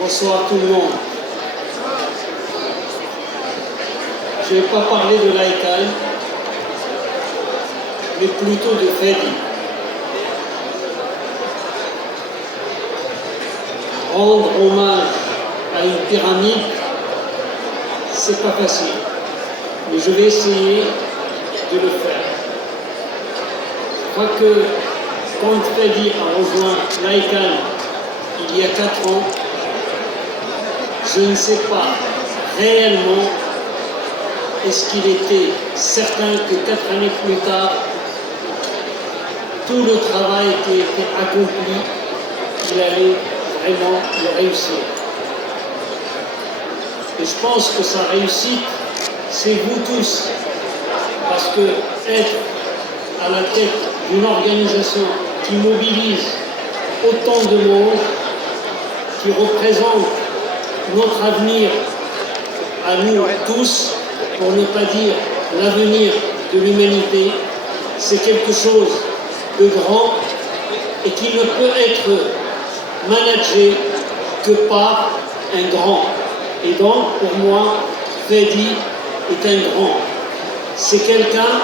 Bonsoir tout le monde. Je ne vais pas parler de l'AfRALO, mais plutôt de Fadi. Rendre hommage à une pyramide, c'est pas facile, mais je vais essayer de le faire. Je crois que quand Fadi a rejoint l'AfRALO il y a 4 ans, je ne sais pas réellement est-ce qu'il était certain que 4 années plus tard, tout le travail qui était accompli, il allait vraiment le réussir. Et je pense que sa réussite, c'est vous tous. Parce que être à la tête d'une organisation qui mobilise autant de monde, qui représente notre avenir à nous tous, pour ne pas dire l'avenir de l'humanité, c'est quelque chose de grand et qui ne peut être managé que par un grand. Et donc, pour moi, Fadi est un grand. C'est quelqu'un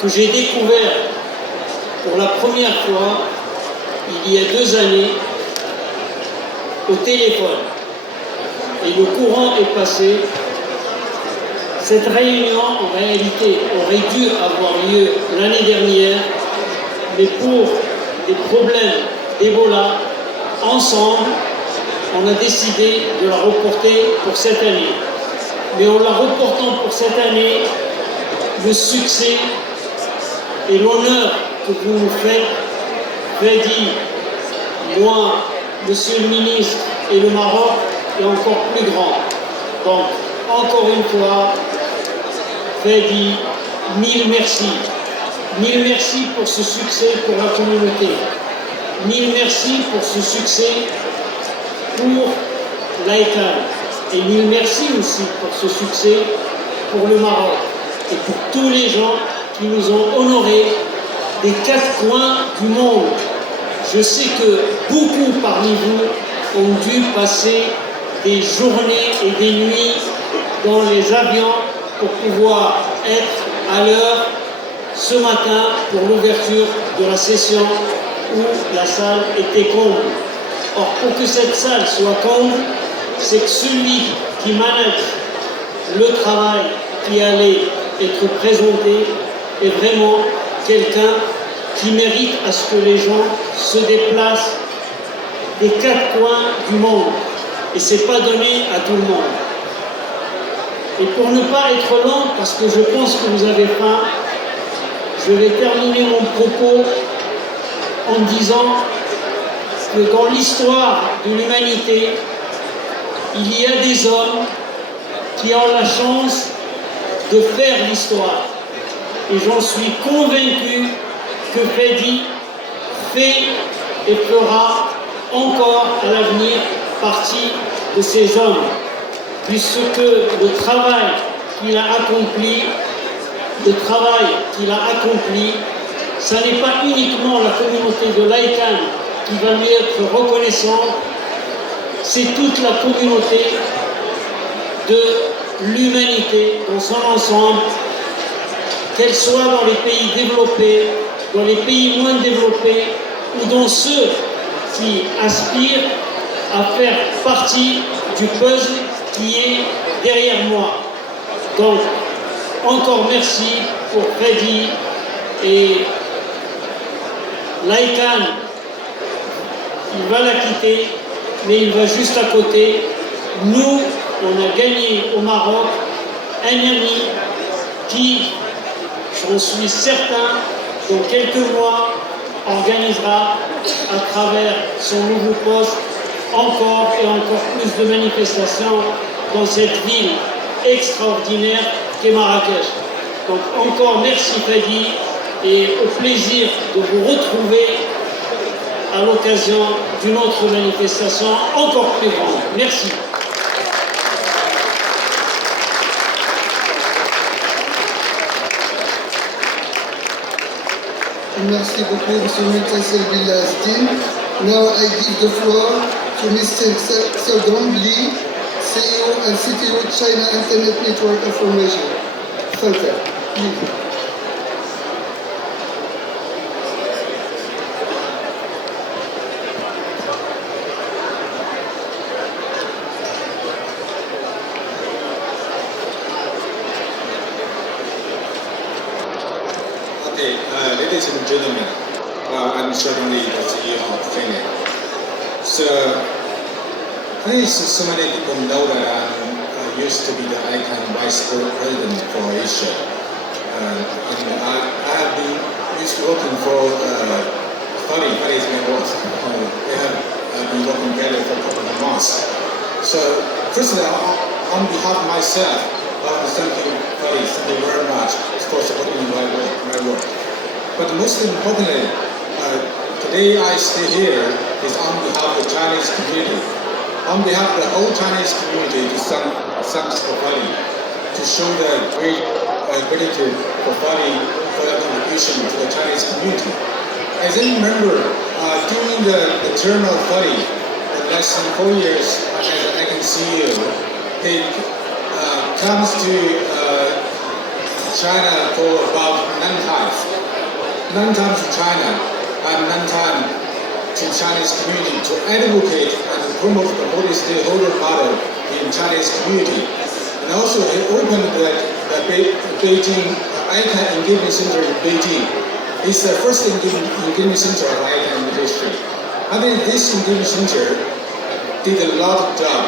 que j'ai découvert pour la première fois il y a 2 années au téléphone. Et le courant est passé. Cette réunion, en réalité, aurait dû avoir lieu l'année dernière, mais pour des problèmes d'Ebola, ensemble, on a décidé de la reporter pour cette année. Mais en la reportant pour cette année, le succès et l'honneur que vous nous faites, Fadi, moi, Monsieur le ministre et le Maroc, est encore plus grand. Donc, encore une fois, Fadi, 1000 merci. 1000 merci pour ce succès pour la communauté. 1000 merci pour ce succès pour l'AfRALO. Et 1000 merci aussi pour ce succès pour le Maroc. Et pour tous les gens qui nous ont honorés des 4 coins du monde. Je sais que beaucoup parmi vous ont dû passer des journées et des nuits dans les avions pour pouvoir être à l'heure ce matin pour l'ouverture de la session où la salle était comble. Or, pour que cette salle soit comble, c'est que celui qui manage le travail qui allait être présenté est vraiment quelqu'un qui mérite à ce que les gens se déplacent des 4 coins du monde. Et ce n'est pas donné à tout le monde. Et pour ne pas être lent, parce que je pense que vous avez faim, je vais terminer mon propos en disant que dans l'histoire de l'humanité, il y a des hommes qui ont la chance de faire l'histoire. Et j'en suis convaincu que Fadi fait et fera encore à l'avenir partie de ces hommes, puisque le travail qu'il a accompli, ça n'est pas uniquement la communauté de l'AfRALO qui va lui être reconnaissante, c'est toute la communauté de l'humanité dans son ensemble, qu'elle soit dans les pays développés, dans les pays moins développés, ou dans ceux qui aspirent à faire partie du puzzle qui est derrière moi. Donc, encore merci pour Fadi et l'AfRALO. Il va la quitter, mais il va juste à côté. Nous, on a gagné au Maroc un ami qui, j'en suis certain, dans quelques mois, organisera à travers son nouveau poste encore et encore plus de manifestations dans cette ville extraordinaire qu'est Marrakech. Donc encore merci Fadi et au plaisir de vous retrouver à l'occasion d'une autre manifestation encore plus grande. Merci. Merci beaucoup, Mr. Muntasser Billah Astin. Now I give the floor to Mr. Seldon Lee, CEO and CTO China Internet Network Information Center. Please. Okay, ladies and gentlemen, I'm certainly the CEO of Fadi. So, I think so many people know that I used to be the ICANN Vice President for Asia. And I have been used to working for Fadi. Fadi is my boss. We have been working together for a couple of months. So, firstly, on behalf of myself, I want to thank you, Fadi, thank you very much for supporting my work. But most importantly, today I stay here is on behalf of the Chinese community. On behalf of the whole Chinese community, to thanks for Fadi, to show the great gratitude for Fadi for the contribution to the Chinese community. As I remember, during the term of Fadi, the less than 4 years as I can see you, he comes to China for about 9 times. 9 times to China and 9 times to Chinese community to advocate and promote the multi-stakeholder model in Chinese community. And also he opened the Beijing ICANN Engagement Center in Beijing. It's the first engagement center of ICANN in history. I think this engagement center did a lot of job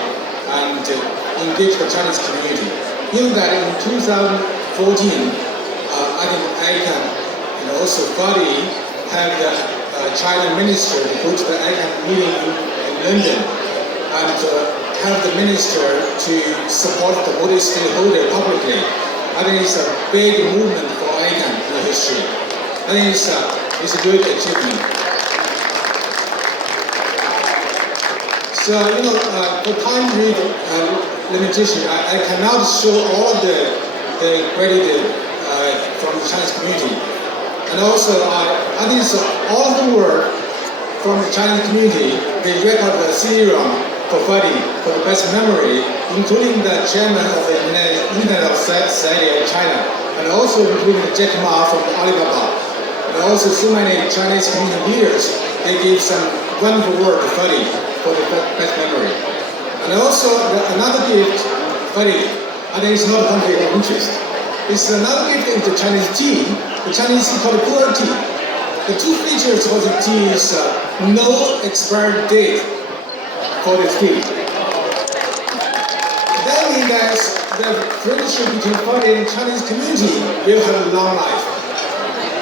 and engaged the Chinese community. You know that in 2014, I think ICANN and also Fadi had the China minister to go to the ICANN meeting in London and have the minister to support the multi-stakeholder publicly. I think it's a big movement for ICANN in history. I think it's a great achievement. So, for time limitation, I cannot show all of the gratitude from the Chinese community. And also, I think all of the work from the Chinese community, they record the CD-ROM for Fadi, for the best memory, including the chairman of the Internet Society of China, and also including Jack Ma from Alibaba, and also so many Chinese community leaders, they gave some wonderful work to Fadi for the best memory. And also, another gift, Fadi, I think it's not a conflict of interest. It's another gift into Chinese tea. The Chinese tea called pure tea. The two features of the tea is no expired date for the tea. That means that the friendship between Fadi and Chinese community will have a long life.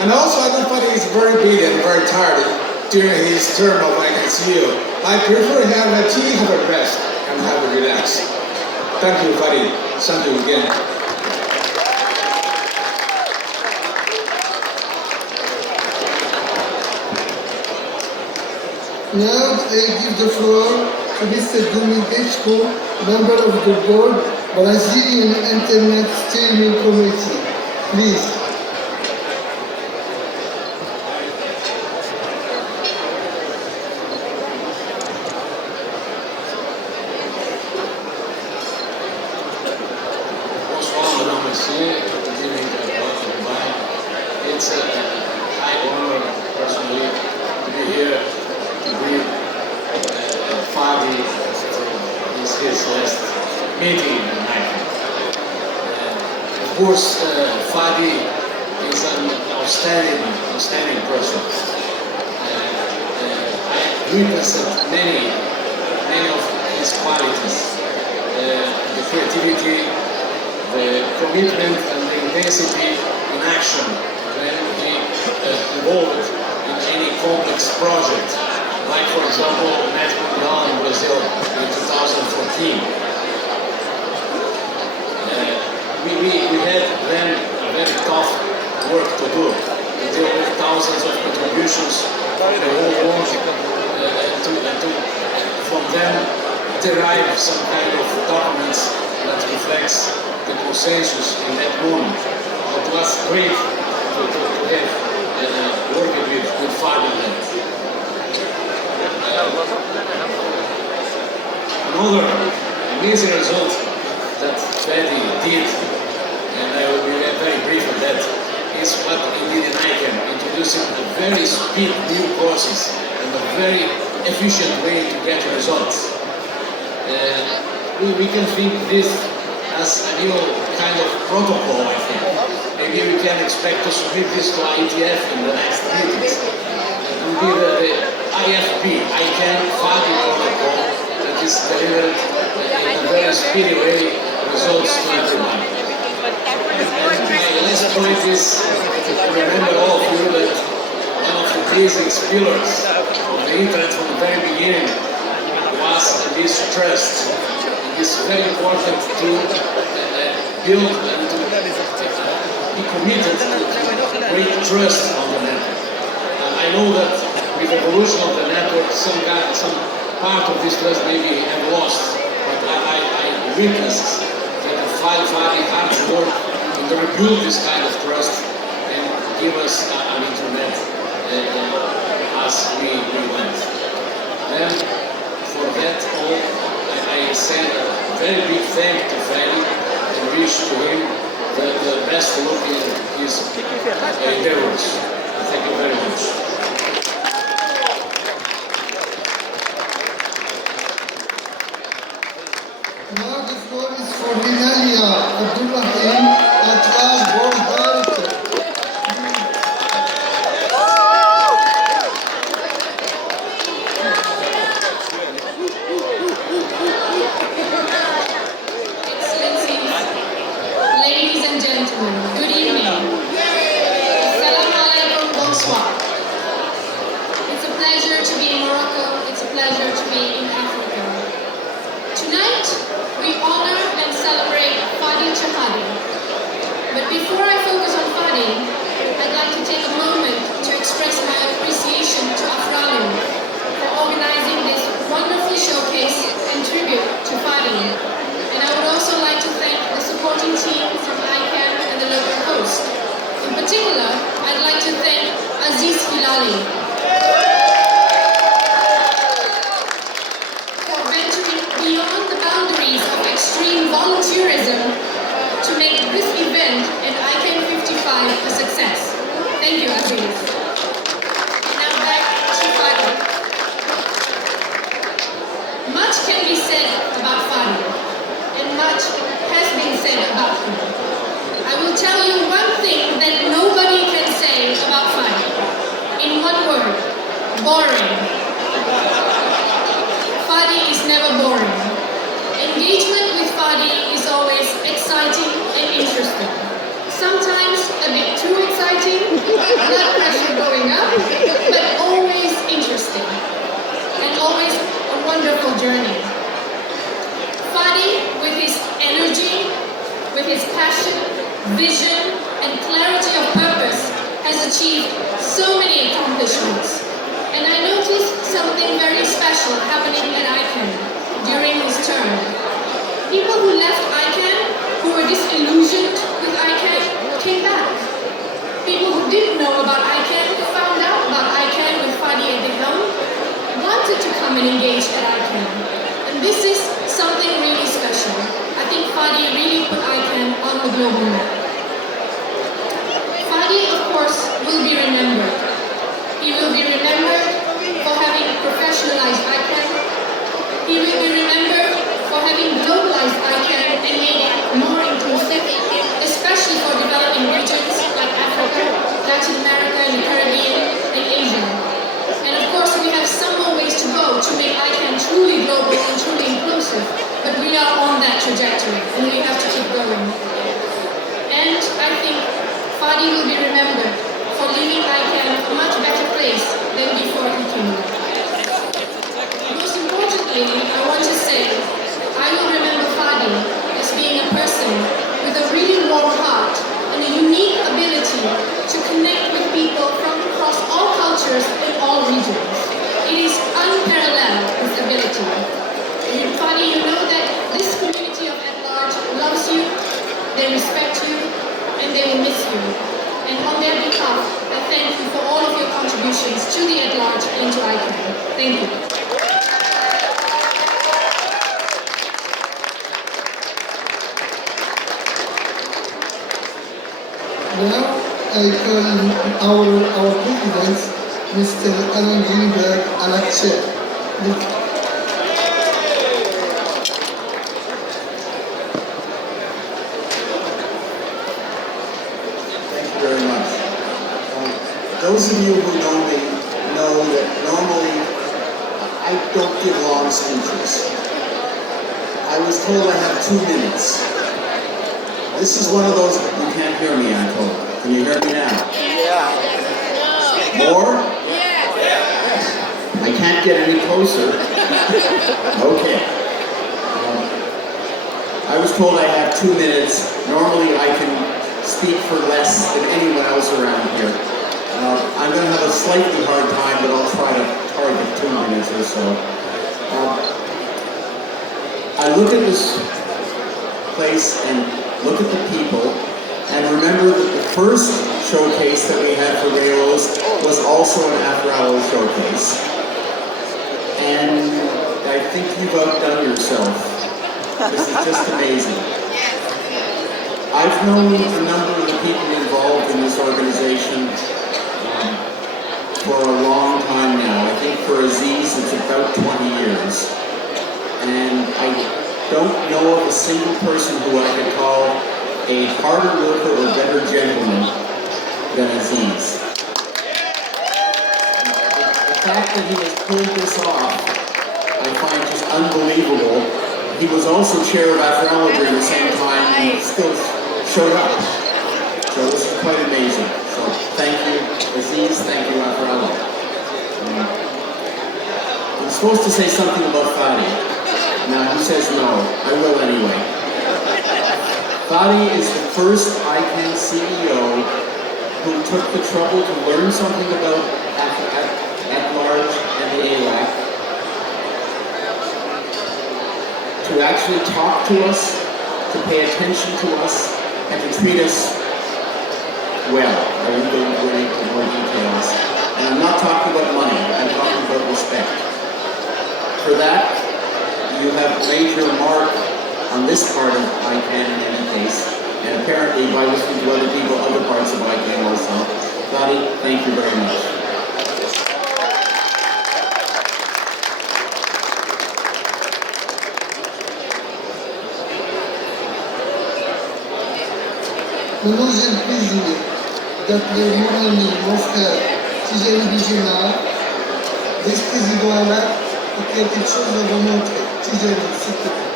And also, I think Fadi is very busy and very tired during his term of CEO. I prefer to have a tea, have a rest, and have a relax. Thank you, Fadi. Thank you again. Now I give the floor to Mr. Domingos, member of the board, Brazilian Internet Steering Committee. Please. It's a high honor personally to be here to greet Fadi. It's his last meeting tonight. Of course, Fadi is an outstanding person. I witnessed many of his qualities, the creativity, the commitment, and the intensity in action when he involved in any complex project, like for example Network Law in Brazil in 2014. We had then a very tough work to do, to deal with thousands of contributions from the whole world, to from them derive some kind of documents that reflects the consensus in that moment. It was great to have working with Fadi. Another amazing result that Fadi did, and I will be very brief on that, is what he did in ICANN, introducing a very speed new courses and a very efficient way to get results. We can think this as a new kind of protocol, I think. Maybe we can expect to submit this to IETF in the next meetings. It will be the IFP, ICANN Fadi protocol, that is delivered in a very speedy way, results to everyone. And my last point is to remember all of you that one of the basic pillars of the internet from the very beginning was this trust. It's very important to build and to be committed to great trust on the network. I know that with the evolution of the network, some part of this trust maybe have lost, but I witnessed that the Fadi hard work to rebuild this kind of trust and give us an internet as we went. Then, for that all, I say a very big thank to Fadi and wish to him the best luck in his endeavors. Thank you very much. Now the floor is for Minalia Abdulrahim, AfRALO Board Director. Ladies and gentlemen, good evening. Assalamu alaikum, bonsoir. It's a pleasure to be in Morocco. It's a pleasure to be in Africa. Tonight, we honor and celebrate Fadi Chahadi. But before I focus on Fadi, I'd like to take a moment to express my appreciation to AfRALO for organizing this wonderful showcase and tribute to Fadi. And I would also like to thank the supporting team from ICANN and the local host. In particular, I'd like to thank Aziz Hilali for venturing beyond the boundaries of extreme volunteerism to make this event and ICANN 55 a success. Thank you, Aziz. And now back to Fadi. Much can be said about Fadi, and much has been said about him. I will tell you one thing that nobody can say about Fadi. In one word, boring. Fadi is never boring. Engagement with Fadi is always exciting and interesting. Sometimes a bit too exciting, blood pressure going up, but always interesting. And always a wonderful journey. Fadi, with his energy, with his passion, vision, and clarity of purpose, has achieved so many accomplishments. And I noticed something very special happening at ICANN during his term. People who left ICANN, who were disillusioned with ICANN, came back. People who didn't know about ICANN, found out about ICANN with Fadi at the helm, wanted to come and engage at ICANN. And this is something really special. I think Fadi really put ICANN on the global map. Fadi, of course, will be remembered. He will be remembered for having professionalized ICANN. He will be remembered for having globalized ICANN and made it more inclusive, especially for developing regions like Africa, Latin America, and the Caribbean, and Asia. And of course, we have some more ways to go to make ICANN truly global and truly inclusive, but we are on that trajectory, and we have to keep going. And I think Fadi will be remembered for leaving ICANN a much better place than before he came. call our president, Mr. Alan Greenberg, Al-Chair. Thank you very much. Those of you who know me know that normally I don't give long speeches. I was told I have 2 minutes. This is one of those, you can't hear me, I'm told. Can you hear me now? More? I can't get any closer. Okay. I was told I have 2 minutes. Normally I can speak for less than anyone else around here. I'm going to have a slightly hard time, but I'll try to target 2 minutes or so. I look at this place and look at the people and remember that the first showcase that we had for Railroads was also an AfRALO showcase. And I think you've outdone yourself. This is just amazing. I've known a number of the people involved in this organization for a long time now. I think for Aziz it's about 20 years. And I don't know of a single person who I could call a harder worker or better gentleman than Aziz. The fact that he has pulled this off, I find just unbelievable. He was also chair of AfRALO during the same time and still showed up. So this is quite amazing. So thank you, Aziz, thank you, AfRALO. I'm supposed to say something about Fadi. Now he says no. I will anyway. Fadi is the first ICANN CEO who took the trouble to learn something about at-large and the ALAC, to actually talk to us, to pay attention to us, and to treat us well. I won't go into any more details. And I'm not talking about money, I'm talking about respect. For that, you have made your mark on this part of ICANN in any case, and apparently by listening to other people, other parts of ICANN also. Fadi, thank you very much. Maintenant, j'ai le plaisir d'appeler mon ami, mon frère, Tijani Bijima, vice-président à l'AC, et qui a quelque chose à vous montrer. Tijani, s'il te plaît.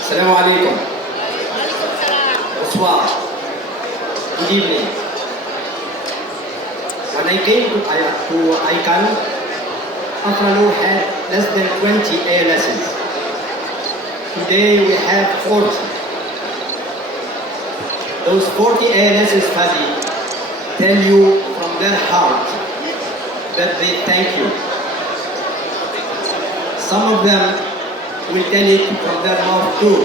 Assalamu alaikum. Bonsoir. Good evening. When I came to ICANN, AfRALO had less than 20 ALSs. Today we have 40. Those 40 ALSs, Fadi, tell you from their heart that they thank you. Some of them will tell it from their mouth too.